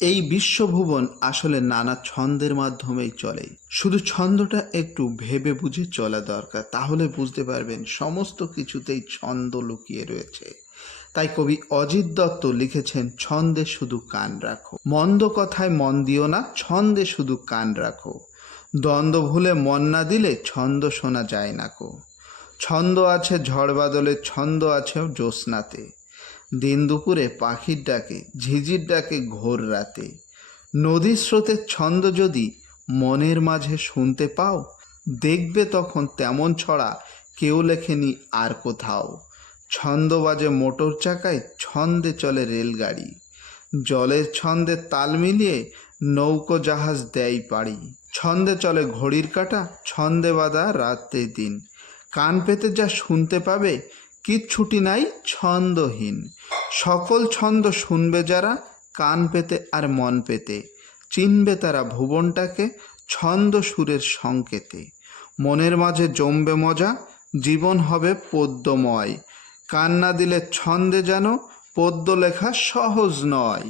এই বিশ্বভুবন আসলে নানা ছন্দের মাধ্যমেই চলে। শুধু ছন্দটা একটু ভেবে বুঝে চলা দরকার, তাহলে বুঝতে পারবেন সমস্ত কিছুতেই ছন্দ লুকিয়ে রয়েছে। তাই কবি অজিত দত্ত লিখেছেন, ছন্দে শুধু কান রাখো, মন্দ কথায় মন দিও না, ছন্দে শুধু কান রাখো। দ্বন্দ্ব ভুলে মন না দিলে ছন্দ শোনা যায় না কো। ছন্দ আছে ঝড় বাদলে, ছন্দ আছে জ্যোৎস্নাতে, দিন দুপুরে পাখির ডাকে, ঝিঝির ডাকে ঘোর রাতে। নদীর স্রোতের ছন্দ যদি মনের মাঝে শুনতে পাও, দেখবে তখন তেমন ছড়া কেউ লেখেনি আর কোথাও। ছন্দ বাজে মোটর চাকায়, ছন্দে চলে রেলগাড়ি, জলের ছন্দে তাল মিলিয়ে নৌকো জাহাজ দেয় পাড়ি। ছন্দে চলে ঘড়ির কাঁটা, ছন্দে বাঁধা রাতে দিন, কান পেতে যা শুনতে পাবে কিচ্ছুটি নাই ছন্দহীন। সকল ছন্দ শুনবে যারা, কান পেতে আর মন পেতে, চিনবে তারা ভুবনটাকে ছন্দ সুরের সংকেতে। মনের মাঝে জমবে মজা, জীবন হবে পদ্যময়, কান না দিলে ছন্দে যেন পদ্য লেখা সহজ নয়।